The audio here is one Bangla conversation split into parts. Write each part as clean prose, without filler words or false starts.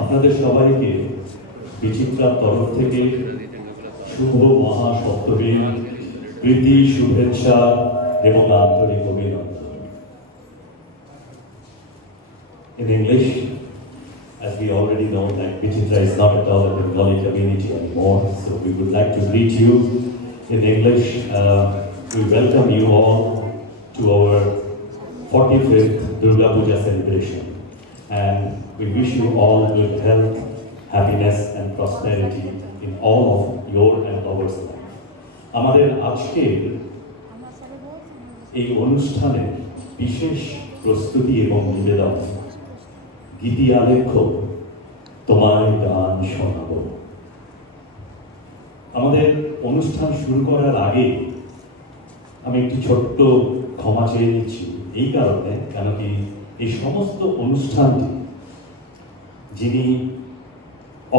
আপনাদের সবাইকে বিচিত্রার তরফ থেকে শুভ মহাসপ্তমীর প্রীতি শুভেচ্ছা এবং আন্তরিক অভিনন্দন। In English, as we already know that Vichitra is not at all a Bengali community anymore, so we would like to greet you in English. We welcome you all to our 45th Durga Puja celebration, and we wish you all good health, happiness and prosperity in all of your and our life. আমাদের আজকের এই অনুষ্ঠানের বিশেষ প্রস্তুতি এবং নিবেদন গীতি আলেখ্য তোমায় গান শোনাবো। আমাদের অনুষ্ঠান শুরু করার আগে আমি একটি ছোট্ট ক্ষমা চেয়ে নিচ্ছি, এই কারণে কেন কি এই সমস্ত অনুষ্ঠানটি যিনি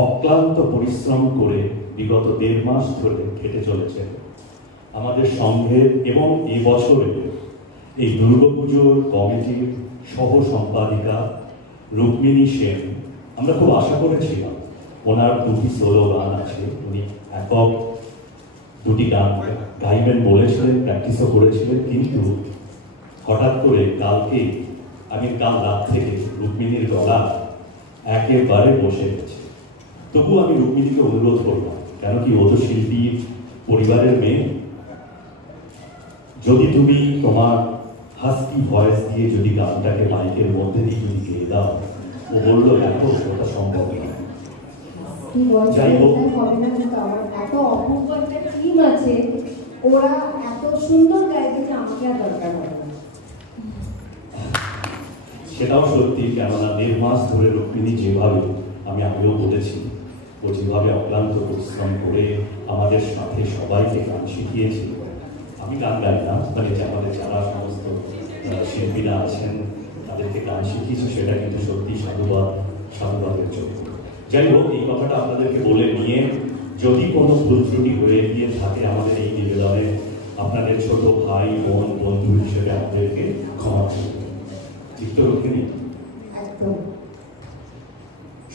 অক্লান্ত পরিশ্রম করে বিগত 1.5 মাস ধরে কেটে চলেছেন আমাদের সংঘের এবং এই বছরে এই দুর্গাপুজোর কমিটির সহ সম্পাদিকা রুক্মিণী সেন, আমরা খুব আশা করেছিলাম ওনার 2টি সোলো গান আছে, উনি একক 2টি গান গাইবেন বলেছিলেন, প্র্যাকটিসও করেছিলেন, কিন্তু হঠাৎ করে কাল রাত থেকে রুক্মিণীর গলা একেবারে বসে গেছে। তবু আমি রুক্মিণীকে অনুরোধ করলাম, কেন কি ও তো শিল্পী পরিবারের মেয়ে, যদি তুমি তোমার হাস্কি ভয়েস দিয়ে যদি গানটাকে মাইকের মধ্যে দিয়ে যদি গেয়ে দাও। ও বললো এখন ওটা সম্ভব নয়। যাই হোক, এত অপূর্ব একটা টিম আছে, ওরা এত সুন্দর গাইতে যে আমাকে আর দরকার হয় না। সেটাও সত্যি, কেননা 1.5 মাস ধরে রুক্মিণী যেভাবে, আমি আগেও বলেছি, ও যেভাবে অক্লান্ত পরিশ্রম করে আমাদের সাথে সবাইকে গান শিখিয়েছে। আমি গান গাই না, মানে আমাদের যারা সমস্ত শিল্পীরা আছেন তাদেরকে গান শিখিয়েছে, সেটা কিন্তু সত্যি সাধুবাদের জন্য। যাই হোক, এই কথাটা আপনাদেরকে বলে নিয়ে যদি কোনো ভুল ত্রুটি হয়ে গিয়ে থাকে আমাদের এই নিবেদনে, আপনাদের ছোট ভাই বোন বন্ধু হিসেবে আপনাদেরকে ক্ষমা করবেন। ঠিক তো রক্ষিণী?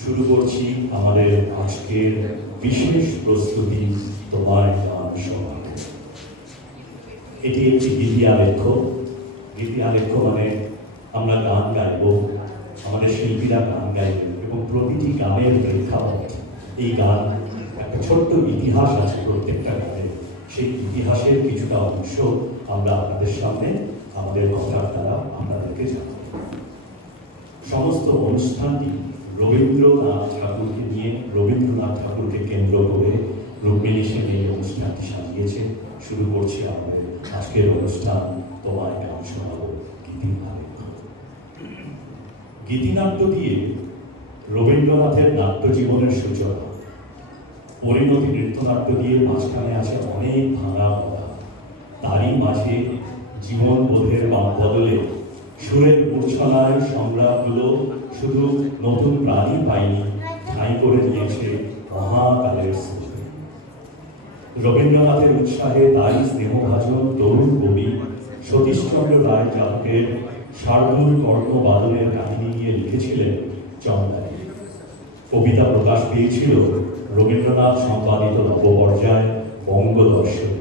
শুরু করছি আমাদের আজকের বিশেষ প্রস্তুতি তোমার গান শোনা। এটি একটি গীতি আলেখ্য। গীতি আলেখ্য মানে আমরা গান গাইব, আমাদের শিল্পীরা গান গাইবেন এবং প্রতিটি গানের প্রেক্ষাপট, এই গান একটা ছোট্ট ইতিহাস আছে প্রত্যেকটা গানের, সেই ইতিহাসের কিছুটা অংশ আমরা আপনাদের সামনে আমাদের কথার দ্বারা আপনাদেরকে জানাব। সমস্ত অনুষ্ঠানটি রবীন্দ্রনাথ ঠাকুরকে নিয়ে, রবীন্দ্রনাথ ঠাকুরকে কেন্দ্র করে রুক্মিণী সেন এই অনুষ্ঠানটি সাজিয়েছে। শুরু করছি আমাদের আজকের অনুষ্ঠান তোমায় গান শোনাবো গীতিনাট্য। গীতিনাট্য দিয়ে রবীন্দ্রনাথের নাট্য জীবনের সূচনা, পরিণতি নৃত্যনাট্য দিয়ে মাঝখানে আছে অনেক ভাঙা কথা, তারই মাঝে জীবন বোধের বদলে সুরের মূর্ছনায় সংগ্রামগুলো শুধু নতুন প্রাণী পায়নি, ঠাঁই করে নিয়েছে মহাকালের স্মৃতি। রবীন্দ্রনাথের উৎসাহে তাই স্নেহভাজন তরুণ কবি সতীশচন্দ্র রায় জাতকের শার্দুল কর্ণবাদনের কাহিনী নিয়ে লিখেছিলেন চন্দ্রানী। কবিতা প্রকাশ পেয়েছিল রবীন্দ্রনাথ সম্পাদিত নবপর্যায় বঙ্গদর্শনে।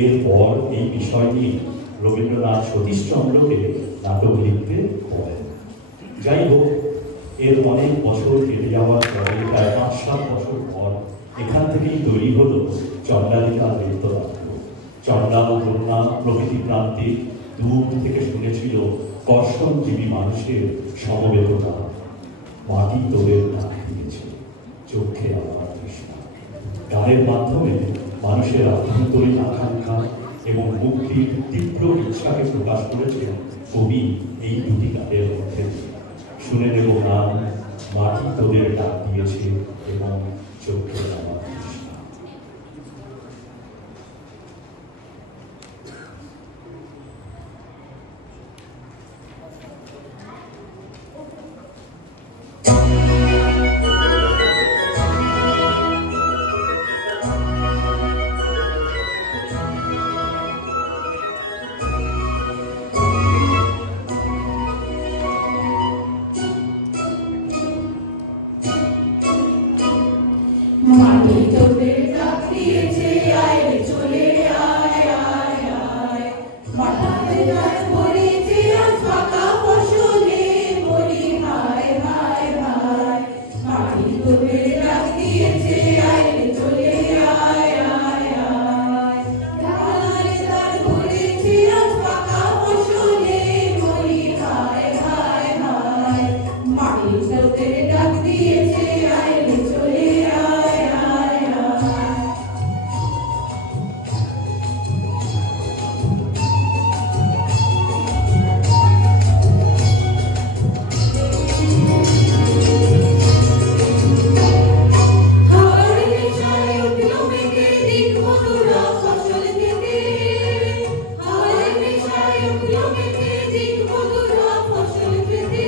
এরপর এই বিষয় নিয়ে রবীন্দ্রনাথ সতীশচন্দ্রকে নাটক লিখতে বলেন। যাই হোক, এর অনেক বছর কেটে যাওয়ার পরে, প্রায় 5-7 বছর পর এখান থেকেই তৈরি হল চণ্ডালিকা নৃত্যনাট্য। চণ্ডাল কন্যা প্রকৃতি প্রান্তিক দূর থেকে শুনেছিল কর্ষণজীবী মানুষের সমবেদনা, মাটি তোলের ডাক দিয়েছে চোখে আমার তৃষ্ণা। গানের মাধ্যমে মানুষের আভ্যন্তরীণ আকাঙ্ক্ষা এবং মুক্তির তীব্র ইচ্ছাকে প্রকাশ করেছেন কবি এই 2টি গানের মধ্যে। শুনে নেব গান মাটি তোদের ডাক দিয়েছে এবং চোখে আমার তৃষ্ণা। মাটি তোদের ডাক দিয়েছে আয় রে চলে আয় আয় আয় মাটিতে গাছ ভরেছে আজ পাকা ফসলে বলি হায় হায় হায় মাটি তোদের ডাক দিয়েছে আয় রে চলে আয় আয় আয় ধারে ধার ভরেছে আজ পাকা ফসলে বলি হায় হায় হায় মাটি তোদের ডাক দিয়েছে আয় রে চলে আয় আয় আয় হাওয়ার নেশায় উঠলো মেঘে দিক মধুরা ফসল খেতে হাওয়ার নেশায় উঠলো মেঘে দিক মধুরা ফসল খেতে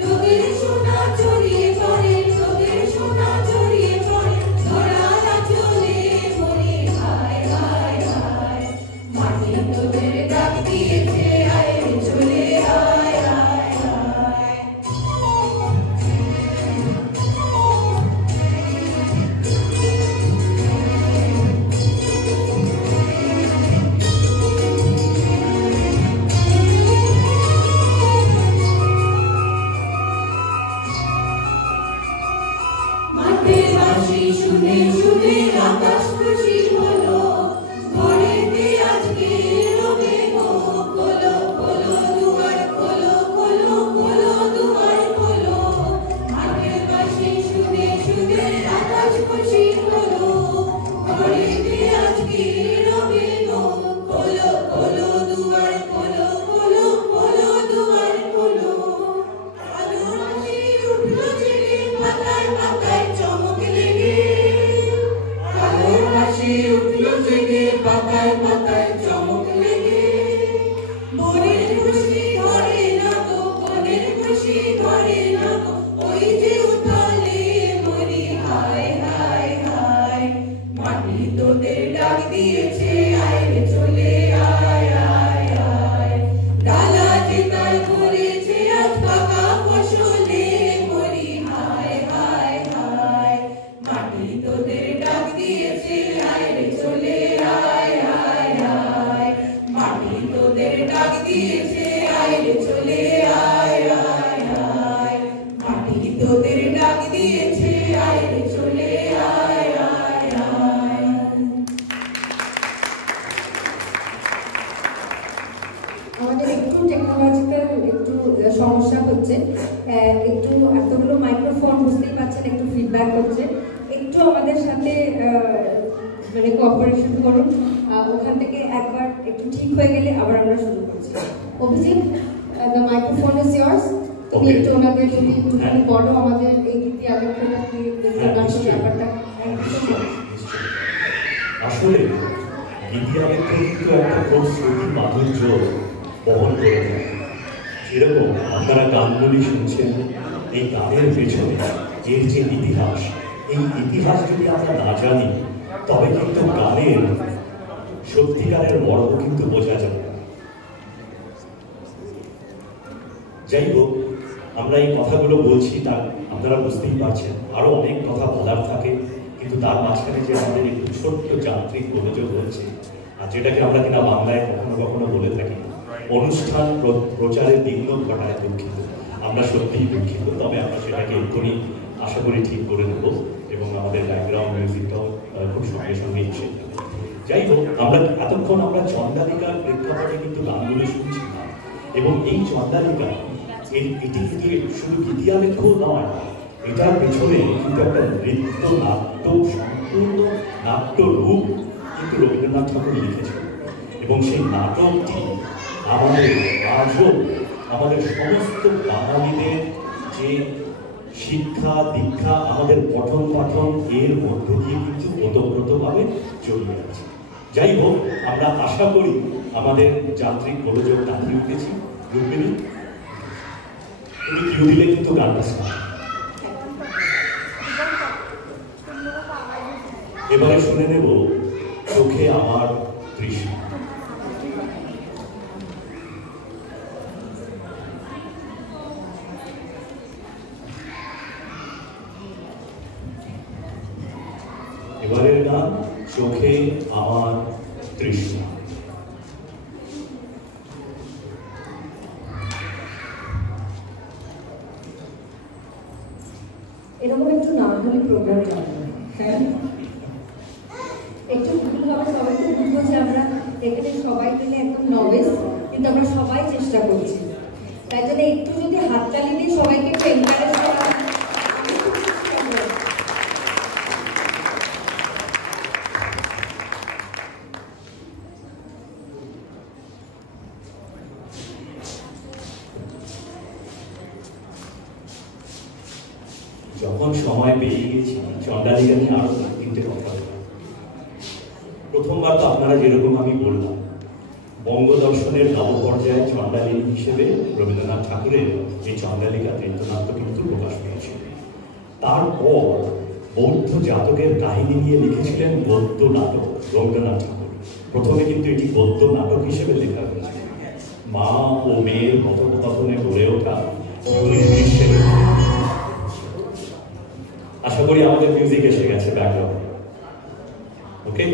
রোদের সোনা ছড়িয়ে পড়ে রোদের সোনা ছড়িয়ে পড়ে ধরার আঁচলে মরি হায় হায় হায় মাটি তোদের ডাক দিয়েছে আয় রে চলে আয় আয় আয় মাঠের বাঁশি শুনে শুনে আকাশ খুশি হলো ঘরেতে আজকে রবে গো খোলো খোলো দুয়ার খোলো খোলো খোলো দুয়ার খোলো মাঠের বাঁশি শুনে শুনে আকাশ খুশি হলো ঘরেতে আজকে রবে গো খোলো খোলো দুয়ার খোলো খোলো খোলো দুয়ার খোলো আলোর হাসি উঠলো জেগে পাতায় পাতায় চমক লেগে আলোর হাসি উঠলো জেগে পাতায় পাতায় চমক লেগে মনের খুশি ঘরে না গো মনের খুশি ঘরে না গো ওই যে উঠালে মরি হায় হায় হায় মাটি তোদের ডাক দিয়েছে আয় রে চলে আয় আয় আয় ডালা যে তার ভরেছে আজ পাকা ফসলে মরি হায় হায় হায় মাটি তোদের ডাক দিয়েছে আয় রে চলে আয় আয় আয় মাটি তোদের ডাক দিয়েছে আয় রে চলে আয় আয় আয় মাটি তোদের ডাক দিয়েছে আয় রে চলে আয় আয় আয় আমাদের একটু টেকনোলজিক্যাল একটু সমস্যা হচ্ছে, একটু এতগুলো মাইক্রোফোন বুঝতেই পারছেন, একটু ফিডব্যাক হচ্ছে, একটু আমাদের সাথে মানে কোঅপারেশন করুন। ওখান থেকে একবার একটু ঠিক হয়ে গেলে আবার আমরা শুরু করছি। Abhijit, the microphone is years. তুমি একটু ওনাদের যদি একটুখানি বলো আমাদের এই গীতি আলোচনা ব্যাপারটা। আসলে গীতি আলোচনা কিন্তু একটা খুব শ্রুতি মাধুর্য বহন করে থাকে। যেরকম আপনারা গানগুলি শুনছেন, এই গানের পেছনে এর যে ইতিহাস, এই ইতিহাস যদি আমরা না জানি তবে কিন্তু গানের সত্যিকারের মর্ম কিন্তু বোঝা যাবে না। যাই হোক, আমরা এই কথাগুলো বলছি, তা আপনারা বুঝতেই পারছেন আরো অনেক কথা বলার থাকে, কিন্তু তার মাঝখানে যে আমাদের একটু ছোট্ট যান্ত্রিক গোলযোগ হচ্ছে, আর যেটাকে আমরা কিনা বাংলায় কখনো কখনো বলে থাকি অনুষ্ঠান প্রচারের বিঘ্ন ঘটায় দুঃখিত। আমরা সত্যিই দুঃখিত, তবে আমরা সেটাকে এক্ষুনি আশা করি ঠিক করে দেব এবং আমাদের ব্যাকগ্রাউন্ড মিউজিকটাও খুব সঙ্গে সঙ্গে এসে যাবে। যাই হোক, আমরা এতক্ষণ আমরা চন্দ্রালিকার প্রেক্ষাপটে কিন্তু গানগুলো শুনছি না, এবং এই চন্দ্রালিকা এটি শুধু গীতিয়ালেখ্য নয়, এটার পেছনে কিন্তু একটা নৃত্য নাট্য সম্পূর্ণ নাট্য রূপ কিন্তু রবীন্দ্রনাথ ঠাকুর লিখেছেন, এবং সেই নাটকটি আমাদের আজও আমাদের সমস্ত বাঙালিদের যে শিক্ষা দীক্ষা, আমাদের পঠন পাঠন এর মধ্যে দিয়ে কিন্তু ওতপ্রোতভাবে জড়িয়ে আছে। যাই হোক, আমরা আশা করি আমাদের যান্ত্রিক গোলযোগ কাটিয়ে উঠেছি। রুক্মিণী, তুমি কিউ দিলে কিন্তু গানটা শোনা। এবারে শুনে নেব চোখে আমার দৃশ্য। এবারের গান চোখে আমার তৃষ্ণা। এরকম একটু না হলে প্রোগ্রাম হবে না, হ্যাঁ একটু ভুল হবে, সবাইকে বুঝবো যে আমরা এখানে সবাই মিলে একদম নভেস, কিন্তু আমরা সবাই চেষ্টা করছি। তাই জন্য একটু যদি হাততালি দিয়ে সবাইকে একটু এনকারেজ করা হয়, আমি খুব খুশি হব। যখন সময় পেয়ে গেছি চন্ডালিকা নিয়ে আরো তিনটে কথা বলবো। প্রথমবার তো আপনারা যেরকম আমি বললাম, বঙ্গদর্শনের নবপর্যায়ে চন্ডালিনী হিসেবে রবীন্দ্রনাথ ঠাকুরের এই চন্ডালিকা নৃত্যনাট্য কিন্তু প্রকাশ পেয়েছিল। তারপর বৌদ্ধ জাতকের কাহিনী নিয়ে লিখেছিলেন গদ্য নাটক রবীন্দ্রনাথ ঠাকুর। প্রথমে কিন্তু এটি গদ্য নাটক হিসেবে লেখা হয়েছিল। মা ও মেয়ের কথোপকথনে গড়ে ওঠা দুই দৃশ্যের। আশা করি আমাদের মিউজিক এসে গেছে ব্যাকগ্রাউন্ডে। ওকে,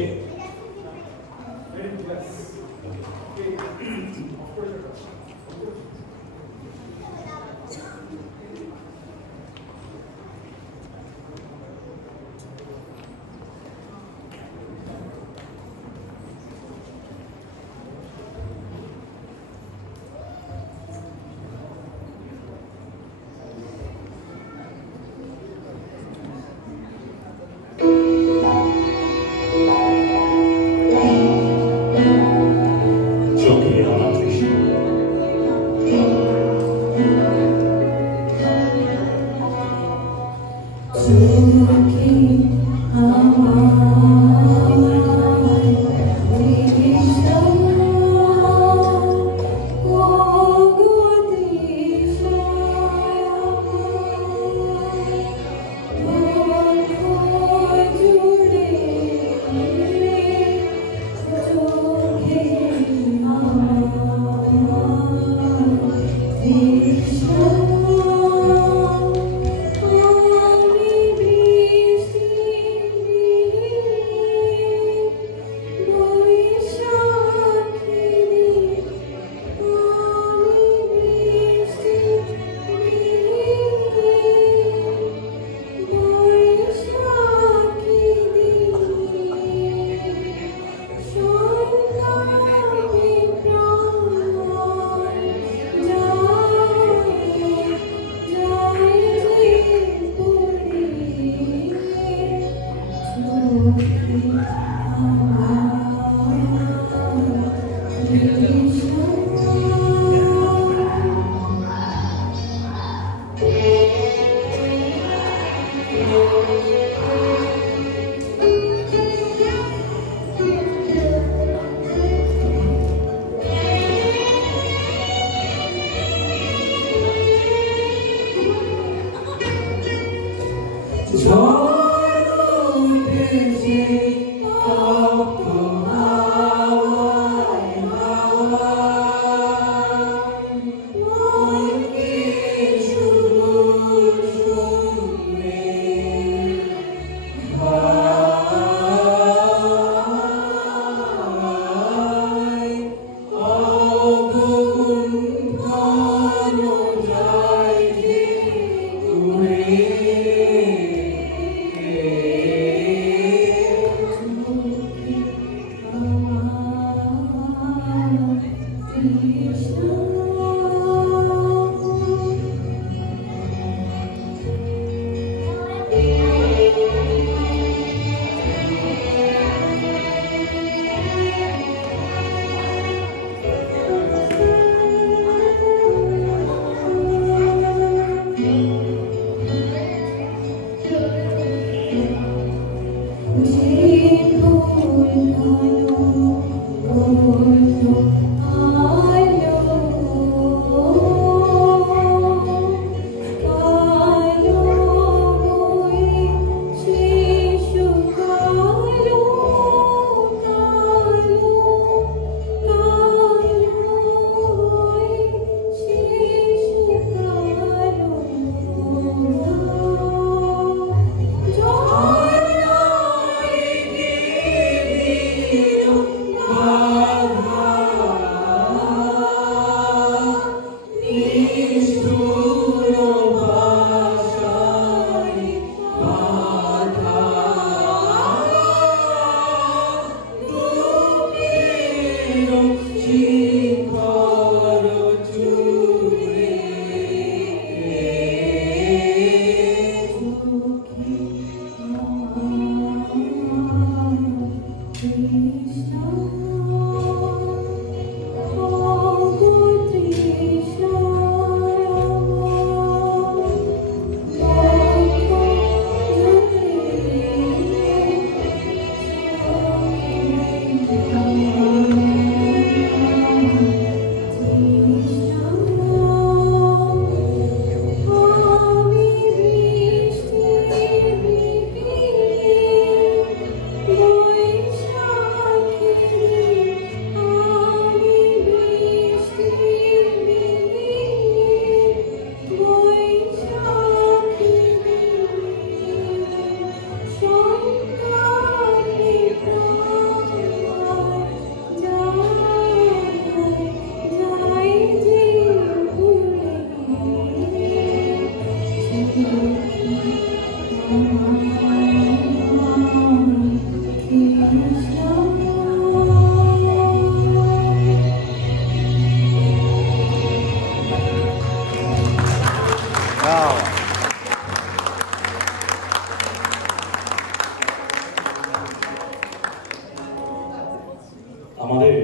আমাদের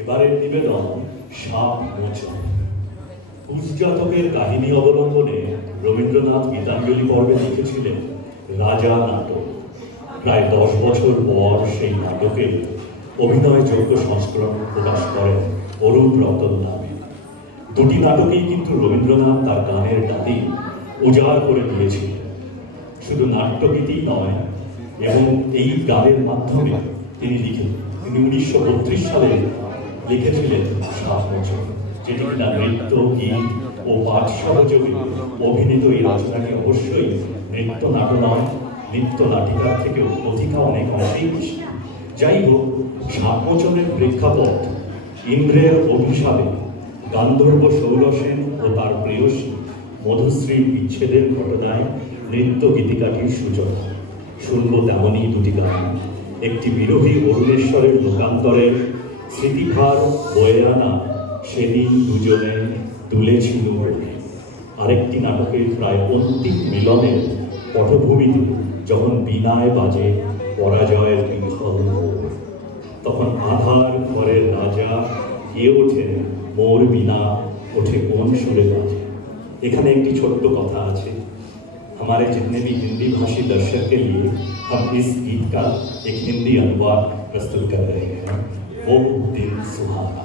এবারের নিবেদন সাপ মোচন। কুশজাতকের কাহিনী অবলম্বনে রবীন্দ্রনাথ গীতাঞ্জলি পর্বে লিখেছিলেন রাজা নাটক। প্রায় 10 বছর পর সেই নাটকে অভিনয়যোগ্য সংস্করণ প্রকাশ করেন অরুণ রতন নামে। দুটি নাটকেই কিন্তু রবীন্দ্রনাথ তার গানের দাবি উজাড় করে দিয়েছিলেন। শুধু নাট্যগীতি নয়, এবং এই গানের মাধ্যমে তিনি 1932 সালে লিখেছিলেন সাপ মোচন, যেটি কিনা নৃত্য, গীত ও পাঠ সহযোগে অভিনীত। এই রচনাটি অবশ্যই নৃত্য নাটক নয়, নৃত্য নাটিকার থেকেও অনেক অংশেই বেশি। যাই হোক, সাপ মোচনের প্রেক্ষাপট ইন্দ্রের অভিশাপে গান্ধর্ব শৌলসেন ও তার প্রেয়সী মধুশ্রীর বিচ্ছেদের ঘটনায় নৃত্য গীতিকাটির সূচনা। শুনব তেমনই দুটি গান। একটি বিরোহী অরুণেশ্বরের লোকান্তরের স্মৃতিভার বয়ে আনা সেদিন দুজনে তুলেছিল। আরেকটি নাটকের প্রায় অন্তিম মিলনের পটভূমিতে যখন বীণায় বাজে পরাজয়ের বিফল মোর, তখন আধার ঘরের রাজা গিয়ে ওঠে মোর বীণা ওঠে কোন সুরে বাজে। এখানে একটি ছোট্ট কথা আছে। हमारे जितने भी हिंदी भाषी दर्शक के लिए हम इस गीत का एक हिंदी अनुवाद प्रस्तुत कर रहे हैं। वो दिन सुहाना।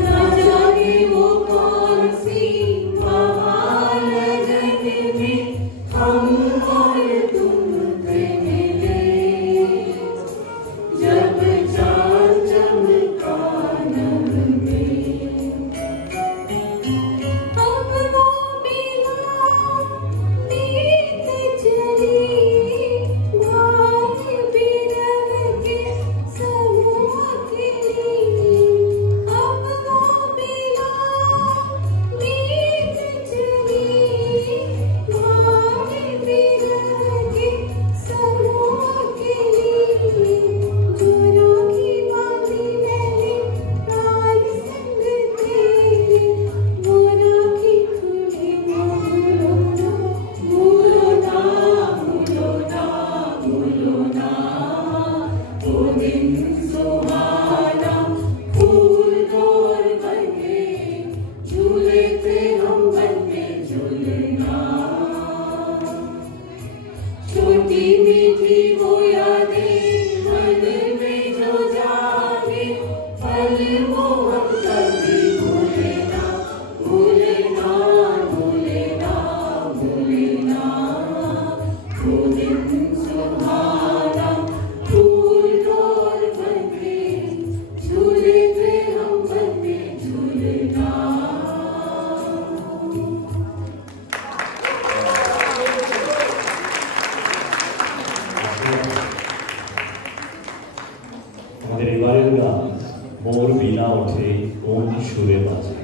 ना जाने সুরে বাজে।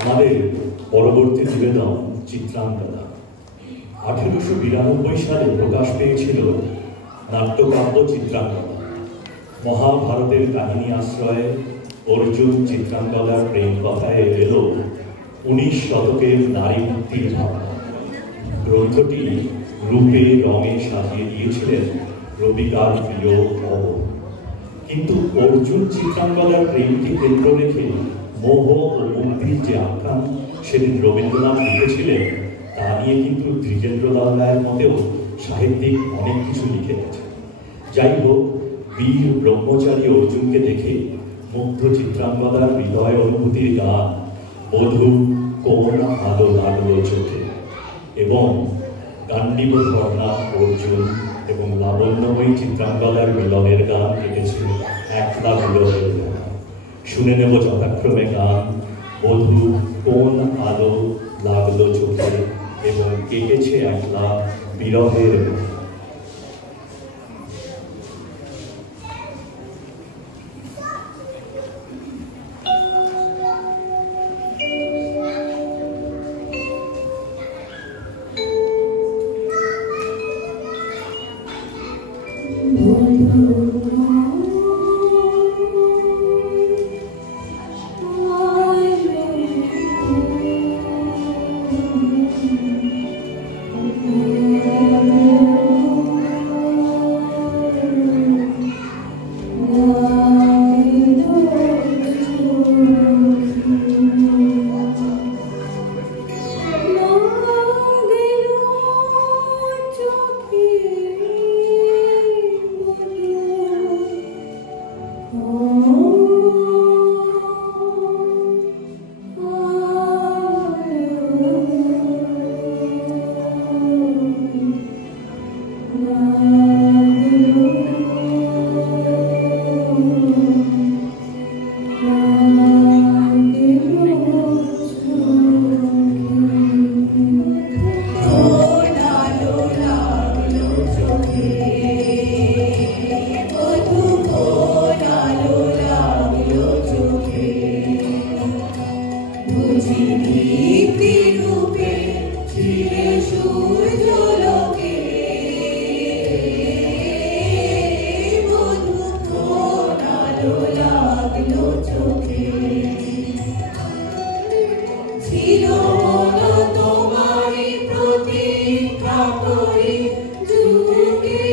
আমাদের পরবর্তী নিবেদন চিত্রাঙ্গদা। 1892 সালে প্রকাশ পেয়েছিল নাট্যকাব্য চিত্রাঙ্গদা। মহাভারতের কাহিনী আশ্রয়ে অর্জুন চিত্রাঙ্গদার প্রেম কথায় এলো 19 শতকের নারী মুক্তির ভাবনা। গ্রন্থটি রূপে রঙে সাজিয়ে দিয়েছিলেন রবিকার প্রিয় ভব। কিন্তু অর্জুন চিত্রাঙ্গদার প্রেমকে কেন্দ্র রেখে মোহ ও মুক্তির যে আখ্যান সেদিন রবীন্দ্রনাথ লিখেছিলেন, তা নিয়ে কিন্তু দ্বিজেন্দ্রলাল রায়ের মতেও সাহিত্যিক অনেক কিছু লিখে গেছে। যাই হোক, বীর ব্রহ্মচারী অর্জুনকে দেখে মুগ্ধ চিত্রাঙ্গদার হৃদয় অনুভূতির গান বধূ কোন আলো লাগলো চোখে এবং গান্ডীব ধর্ণা অর্জুন এবং লাবণ্যময়ী চিত্রাঙ্গদার মিলনের গান কেটেছে একলা বিরহের গান। শুনে নেব যথাক্রমে গান বধূ কোন আলো লাগলো চোখে এবং কেটেছে একলা বিরহের গান। Oh করে যুগে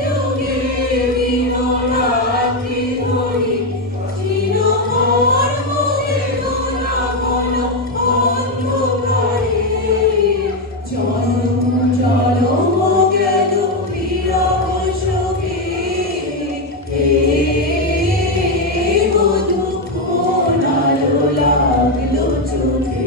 যুগে বিমলাকে ধরি চিরকর্ম বেদনা মন অন্ধকারে চলো চলো গেল বিরহ শোকে দুঃখ নালো লাগলো চোখে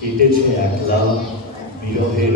কেটেছে একলা বিরহের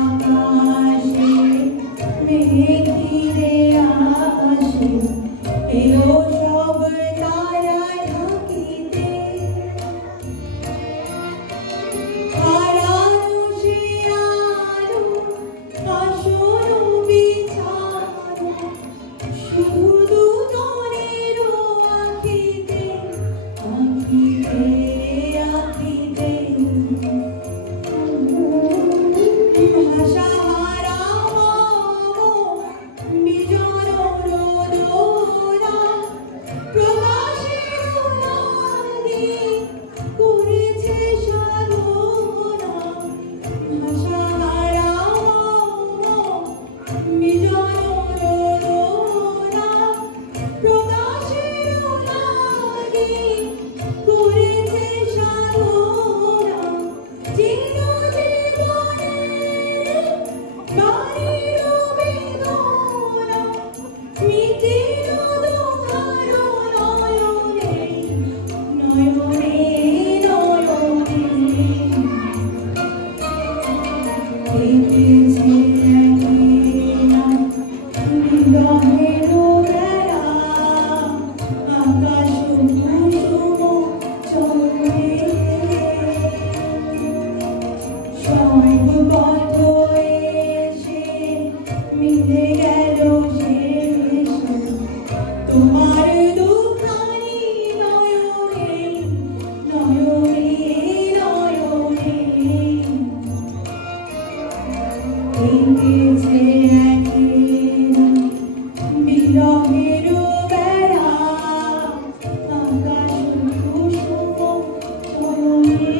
আকাশে মেঘ ঘিরে শুধু দুজনের আঁখিতে আঁখিতে আঁখিতে ভাষা হারা বিজয় রোদরা প্রকাশের লাগে করেছে সাধনা ভাষা হারা বিজয় রোদরা প্রকাশের লাগে করেছে সাধনা চিরজীবনে গানের বেদনা মিটিল তোমার নয়নে নয়নে নয়নে কেটেছে একদিনা বিরহের বেলা আকাশ কুসুম চলে স্বর্গপথ এসে মিলে গেল শেষ তোমার দুখানি নয়নে নয়নে নয়নে কেটেছে একদিন বিরহের বেলা আকাশ কুসুম চলে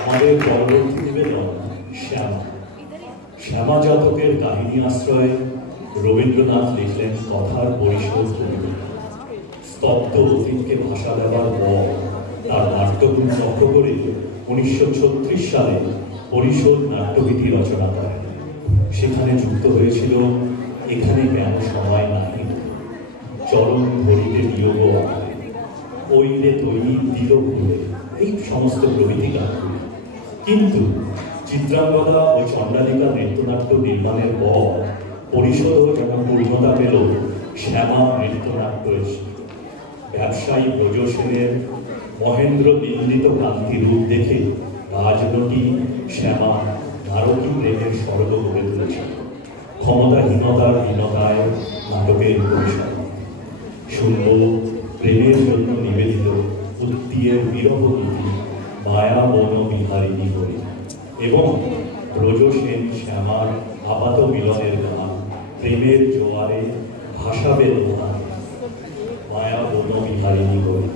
আমাদের পরবর্তী নিবেদন শ্যামা। শ্যামা জাতকের কাহিনী আশ্রয়ে রবীন্দ্রনাথ লিখলেন কথার পরিশোধ কবিতা। স্তব্ধ অতীতকে ভাষা দেওয়ার পর তার নাট্যগুণ চক্র করে 1936 সালে পরিশোধ নাট্যগীতি রচনা করেন। সেখানে যুক্ত হয়েছিল এখানে কেন সময় নাই, চরণ ধরিতে বিয়োগ ওই রে তৈরি দিল ভুলে, এই সমস্ত প্রভৃতি গানগুলি। কিন্তু চিত্রাঙ্গদা ও চন্দ্রালিকা নৃত্যনাট্য নির্মাণের পর পরিষদও যেন পূর্ণতা পেল শ্যামা নৃত্যনাট্য এসে। ব্যবসায়ী ব্রজ সেনের মহেন্দ্র বিন্দিত ক্রান্তি রূপ দেখে রাজনটি শ্যামা নারকী প্রেমের স্বর্গ গড়ে তুলেছিল। ক্ষমতাহীনতার হীনতায় নাটকের পরিসর শুনব প্রেমের জন্য নিবেদিত উত্তিয়ের বিরহ গীতি মায়া বন বিহারিণী করি এবং ব্রজ সেন শ্যামার আপাত মিলনের গান প্রেমের জোয়ারে ভাসাবে দোহারে মায়া বন বিহারিণী করি।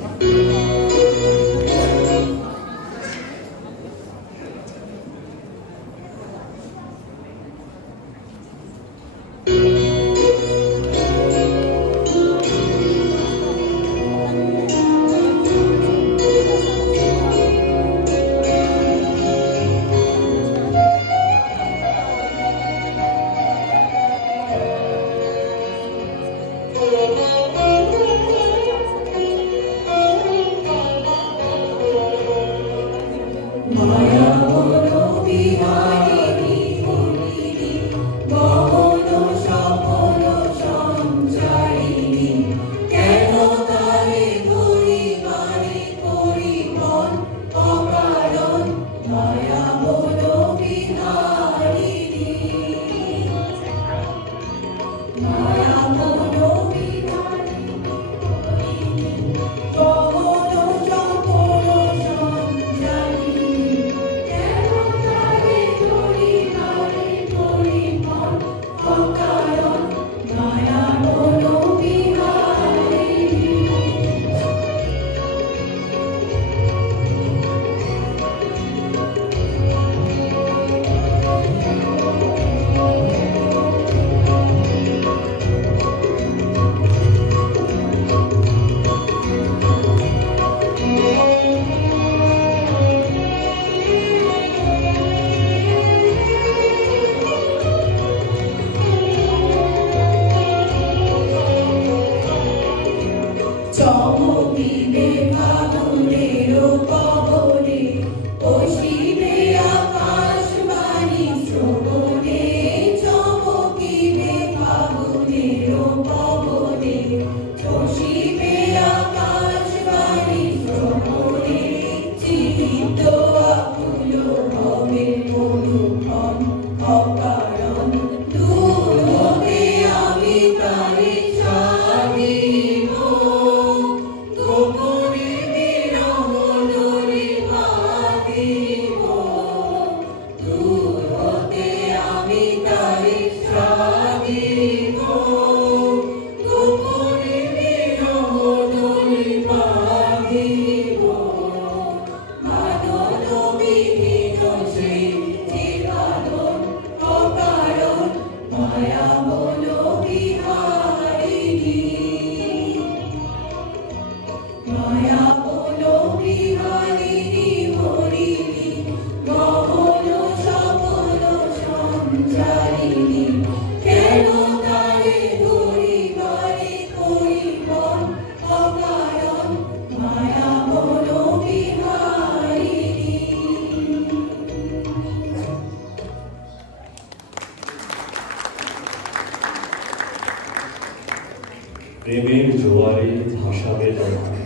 প্রেমের জোয়ারে ভাসাবে তোমার।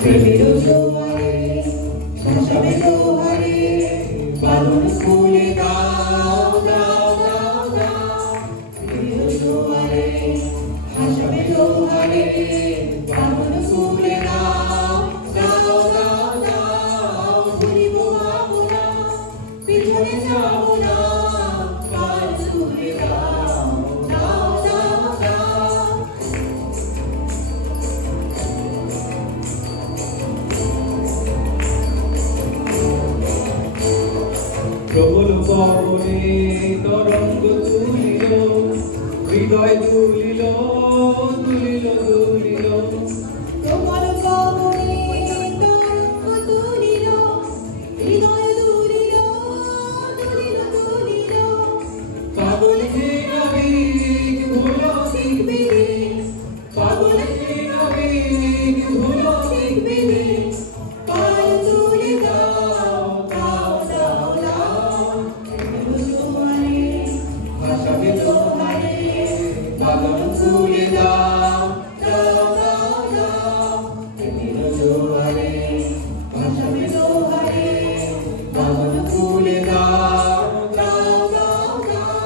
প্রেমের জোয়ারে ভাসাবে জোয়ারে বাঁধন খুলে দাও দাও দাও দাও। প্রেমের জোয়ারে ভাসাবে জোয়ারে বাঁধন খুলে দাও দাও দাও দাও। ভুলিব আমরা পিছনে যাব না, পাল তুলে দাও দাও দাও দাও। প্রবল পবনে তরঙ্গ তুলিল, হৃদয় তুলিল তুলিল তুলিল। প্রবল পবনে তরঙ্গ তুলিল, হৃদয় তুলিল তুলিল তুলিল। পাগল হে নাবিক ভুলো শিখবে রে, পাগল হে নাবিক ভুলো শিখবে রে, পাল তুলে দাও দাও দাও দাও। প্রেমের জোয়ারে ভাসাবে জোয়ারে বাঁধন খুলে দাও দাও দাও দাও। প্রেমের জোয়ারে ভাসাবে জোয়ারে বাঁধন খুলে দাও। দাও দাও দাও।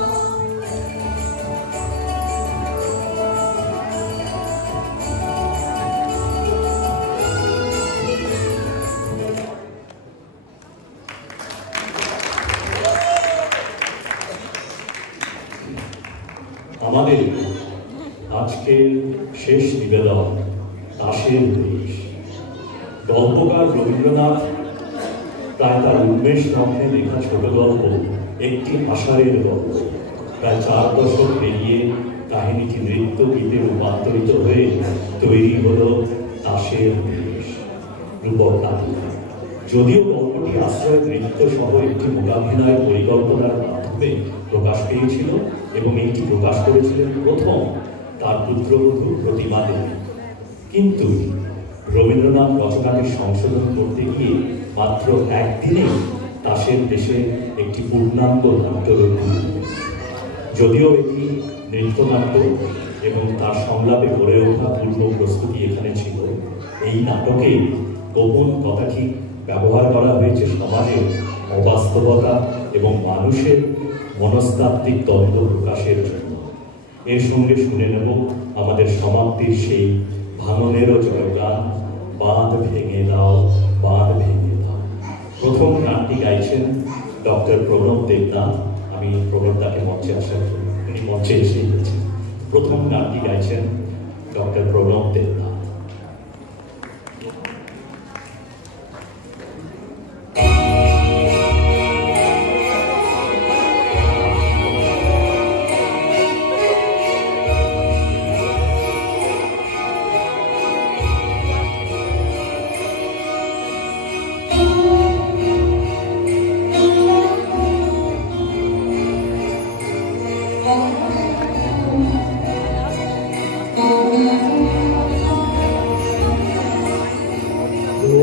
আমাদের আজকের শেষ নিবেদন তাসের দেশ। গল্পকার রবীন্দ্রনাথ প্রায় তার উন্মেষ লগ্নে লেখা ছোট গল্প একটি আষাঢ়ের গল্প প্রায় 4 দশক পেরিয়ে কাহিনীটি নৃত্য গীতে রূপান্তরিত হয়ে তৈরি হলো তাসের দেশ রূপক নাটক। যদিও গল্পটি আশ্রয় নৃত্য সহ একটি মূলাভিনয় পরিকল্পনার মাধ্যমে প্রকাশ পেয়েছিল এবং এটি প্রকাশ করেছিলেন প্রথম তার পুত্রবধূ প্রতিমা দেবী, কিন্তু রবীন্দ্রনাথ রচনাকে সংশোধন করতে গিয়ে মাত্র একদিনে তাসের দেশে একটি পূর্ণাঙ্গ নাট্যরূপ দিলেন। যদিও এটি নৃত্যনাট্য এবং তার সংলাপে গড়ে ওঠা পূর্ণ প্রস্তুতি এখানে ছিল, এই নাটকে গোপন কথাটি ব্যবহার করা হয়েছে সমাজের অবাস্তবতা এবং মানুষের মনস্তাত্ত্বিক দ্বন্দ্ব প্রকাশের জন্য। এর সঙ্গে শুনে নেব আমাদের সমাপ্তির সেই ভাঙনেরও জয়গান, বাঁধ ভেঙে দাও বাঁধ ভেঙে দাও। প্রথম গানটি গাইছেন ডক্টর প্রণব দেবনাথ। আমি প্রণবদাকে মঞ্চে আসার জন্য, উনি মঞ্চে এসেই গেছেন। প্রথম গানটি গাইছেন ডক্টর প্রণব দেবনাথ।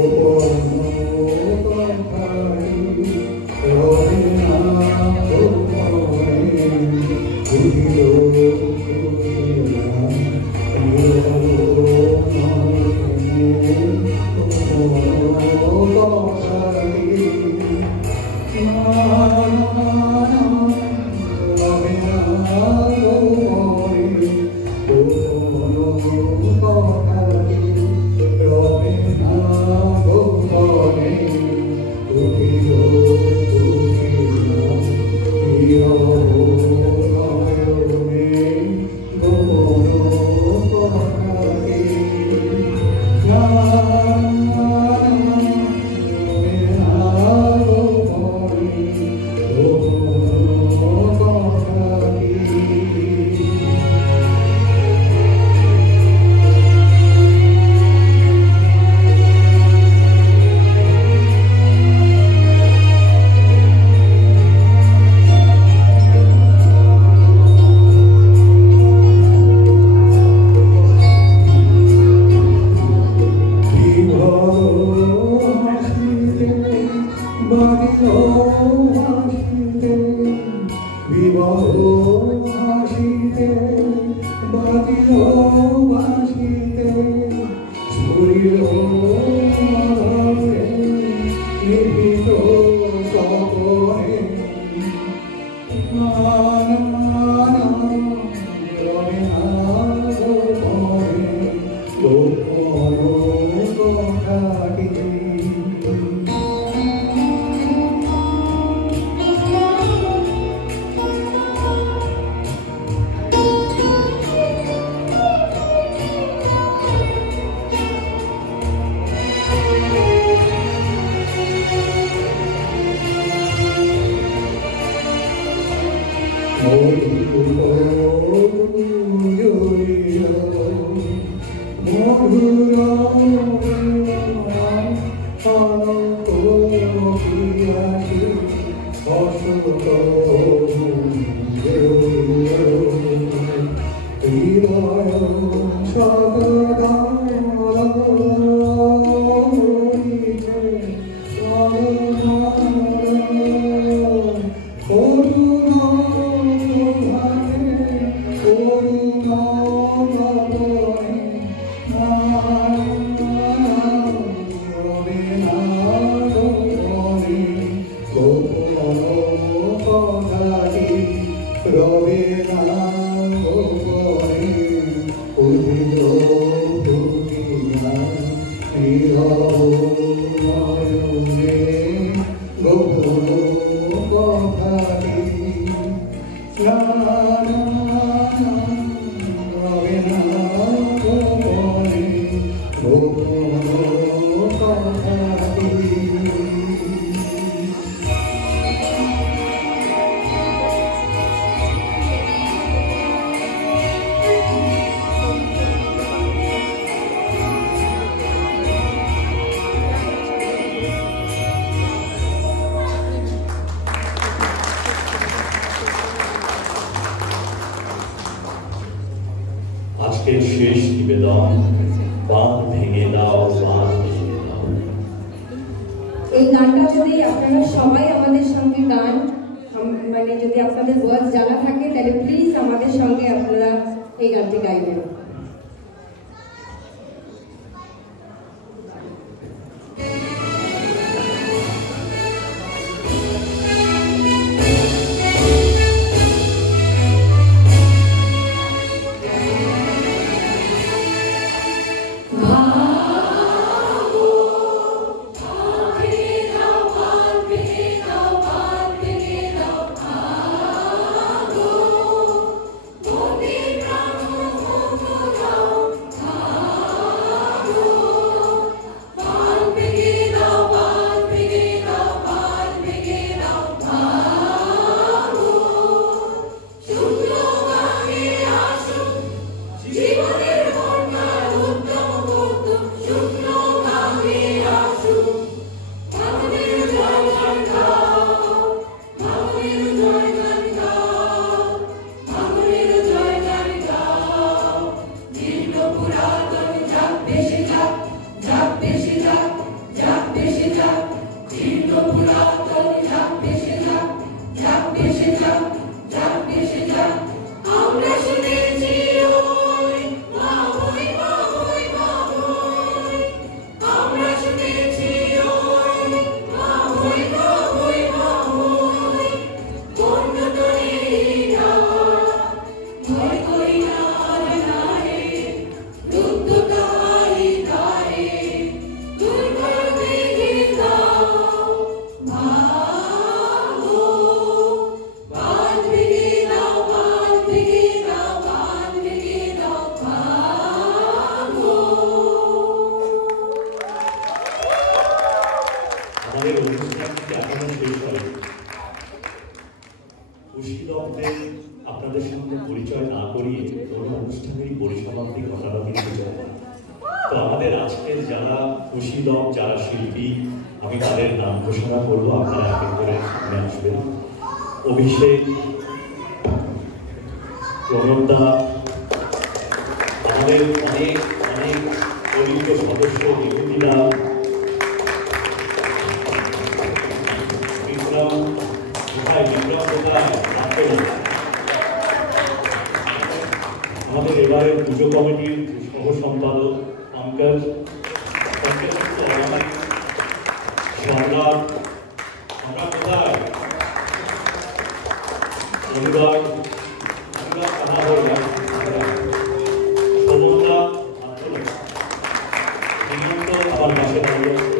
Oh, আজকের শেষ নিবেদন, বাঁধ ভেঙে দাও, বাঁধ ভেঙে দাও। এই গানটা যদি আপনারা সবাই আমাদের সঙ্গে গান, মানে যদি আপনাদের ওয়ার্ড জানা থাকে তাহলে প্লিজ আমাদের সঙ্গে আপনারা এই গানটি গাইবেন। আপনাদের সঙ্গে পরিচয় না করিয়ে কোনো অনুষ্ঠানেরই পরিসমাপ্তি ঘটানো কিন্তু চাই না। তো আমাদের আজকের যারা খুশিদম, যারা শিল্পী, আমি তাদের নাম ঘোষণা করবো, আপনারা এক এক করে সামনে আসবেন। অভিষেক, প্রণবদা, আমাদের অনেক অনেক অভিজ্ঞ সদস্য, বিভূতিদা, বিক্রম কোথায়, আমাদের এবারের পুজো কমিটির সহ সম্পাদক পঙ্কজ, সম্রাট, আমরা কোথায় অনুরাগ, কানা হয়ে যায় সমতা, হিমন্ত আমার পাশে দাঁড়িয়ে আছে,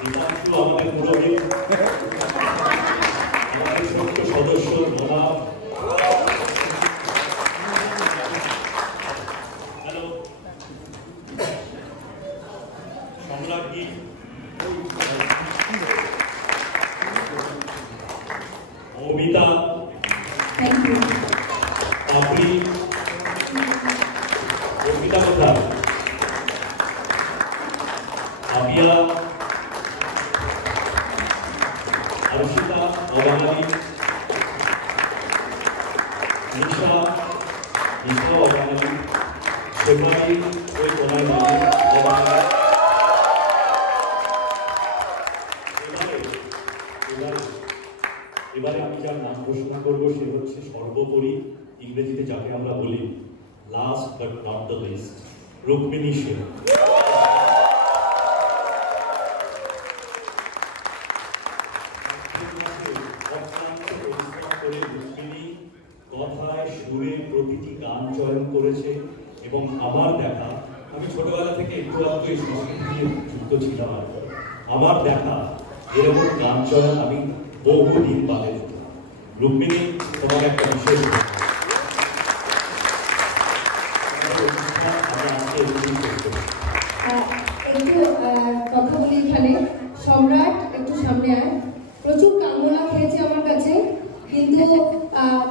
দীপাংশু আমাদের মুরব্বী, আমাদের ছোট্ট সদস্য মোনা, হ্যালো সম্রাজ্ঞী, অমিতা, আপনি অর্পিতা কোথায়, আপিয়া, আরশিতা অবাঙালি, নিশা অবাঙালি, শেফালি ওই তোমার নামে অবাঙালি। এবারে আমি যার নাম ঘোষণা করবো সে হচ্ছে সর্বোপরি, ইংরেজিতে যাকে আমরা বলি last but not the least, Rukmini Sen. Rukmini কথায় সুরে প্রতিটি গান চয়ন করেছে এবং আমার দেখা, আমি ছোটবেলা থেকে একটু আধটু এই সংস্কৃতি নিয়ে যুক্ত ছিলাম, আর আমার দেখা এরকম গান চয়ন আমি বহুদিন বাদে দেখলাম। রুক্মিণী, তোমার একটা বিশেষ একটু কথা বলি এখানে। সম্রাট একটু সামনে আয়। প্রচুর কাঙ্গলা খেয়েছে আমার কাছে, কিন্তু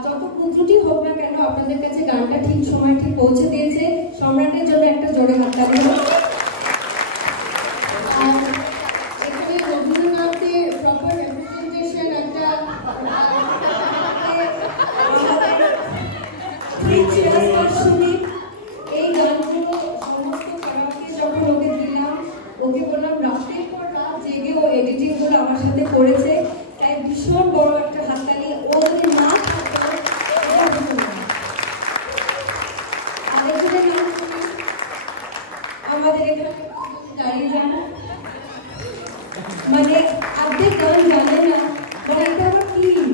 যত ত্রুটি হোক না কেন আপনাদের কাছে গানটা ঠিক সময় ঠিক পৌঁছে দিয়েছে। সম্রাটের জন্য একটা জোরে হাততালি হোক। এখানে রবীন্দ্রনাথের প্রপার রেপ্রেজেন্টেশন একটা শুনি। এই গানগুলো সমস্ত খারাপকে যখন ওকে দিলাম, ওকে বললাম রাতের পর রাত জেগে ও এডিটিং গুলো আমার সাথে করেছে, তাই ভীষণ বড় একটা হাততালি। ও যদি না থাকতো আরেকজনের নাম শুনি। আমাদের এখানে দাঁড়িয়ে যান, মানে অর্ধেক গান জানে না, মানে এটা আমার ক্লিন,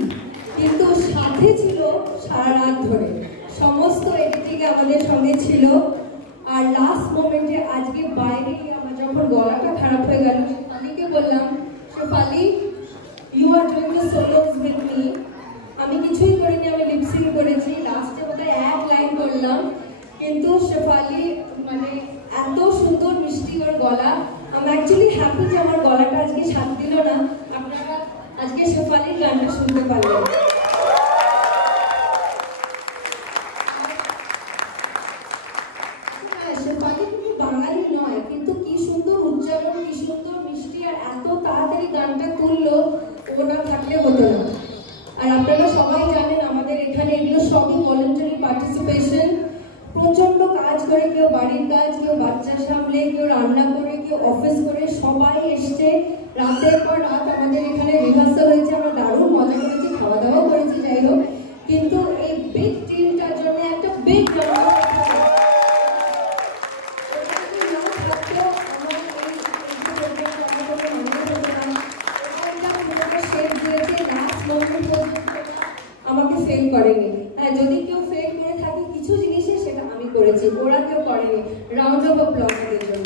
কিন্তু সাথে ছিল সারা রাত ধরে, সমস্ত এডিটিং আমাদের সঙ্গে ছিল। আর লাস্ট মোমেন্টে আজকে বাইরে আমার যখন গলাটা খারাপ হয়ে গেল, শেফালিকে বললাম, Shefali you are doing the solos with me. আমি কিছুই করিনি, আমি লিপসিং করেছি, লাস্টে বোধহয় এক লাইন করলাম, কিন্তু শেফালি মানে এত সুন্দর মিষ্টি ওর গলা। আমি অ্যাকচুয়ালি হ্যাপি যে আমার গলাটা আজকে সাথ দিল না, আপনারা আজকে শেফালির গানটা শুনতে পারলেন। শেফালি তুমি বাঙালি নয়, কিন্তু কি সুন্দর উচ্চারণ, কি সুন্দর মিষ্টি, আর এত তাড়াতাড়ি গানটা তুললো, ও না থাকলে হতো না। আর আপনারা সবাই জানেন আমাদের এখানে এগুলো সবই ভলেন্টারি পার্টিসিপেশন। প্রচন্ড কাজ করে, কেউ বাড়ির কাজ, কেউ বাচ্চা সামলে, কেউ রান্না করে, কেউ অফিস করে, সবাই এসছে রাতের পর রাত আমাদের এখানে রিহার্সাল হয়েছে। আমরা দারুণ মজা করেছি, খাওয়া দাওয়াও করেছি, যাই হোক। কিন্তু এই বিগ টিমটার জন্য একটা বিগ আমাকে ফেল করেনি। হ্যাঁ, যদি কেউ ফেল করে থাকে কিছু জিনিসে, সেটা আমি করেছি, ওরা কেউ করেনি। রাউন্ড অফ অ্যাপ্লজ এর জন্য।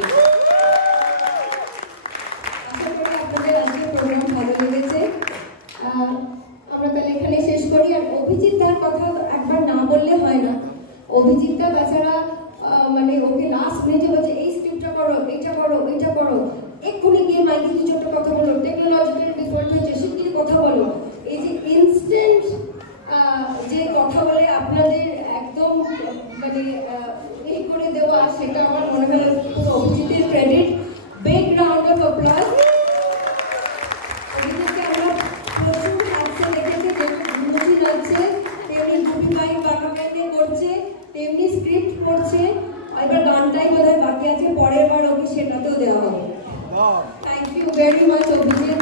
আশা করি আপনাদের আজকে প্রোগ্রাম ভালো লেগেছে। আমরা তাহলে এখানে শেষ করি। আর অভিজিৎ তার কথা একবার না বললে হয় না। অভিজিৎটা বেচারা মানে ওকে লাস্ট মিনিটে বলছে এই স্ক্রিপ্টটা করো, এইটা করো, এইটা করো, এক্ষুনি গিয়ে মাইকে কিছু একটা কথা বলো, টেকনোলজিক্যাল ডিফল্ট হয়েছে, শিগগিরই কথা বলো। এই যে ইনস্ট্যান্ট যে কথা বলে আপনাদের একদম মানে এই করে দেওয়া, সেটা আমার মনে হয় পুরো অভিজিতের credit. Big round of applause. অভিজিৎকে আমরা প্রচুর অ্যাকশন দেখেছি, যেমন ঘুমুচি নাচছে, তেমনি গুপি পাই বাঁকাকাইতে করছে, তেমনি স্ক্রিপ্ট পড়ছে। এবার গানটাই বোধহয় বাকি আছে, পরের বার ওকে সেটাতেও দেওয়া হবে। Thank you very much Abhijit.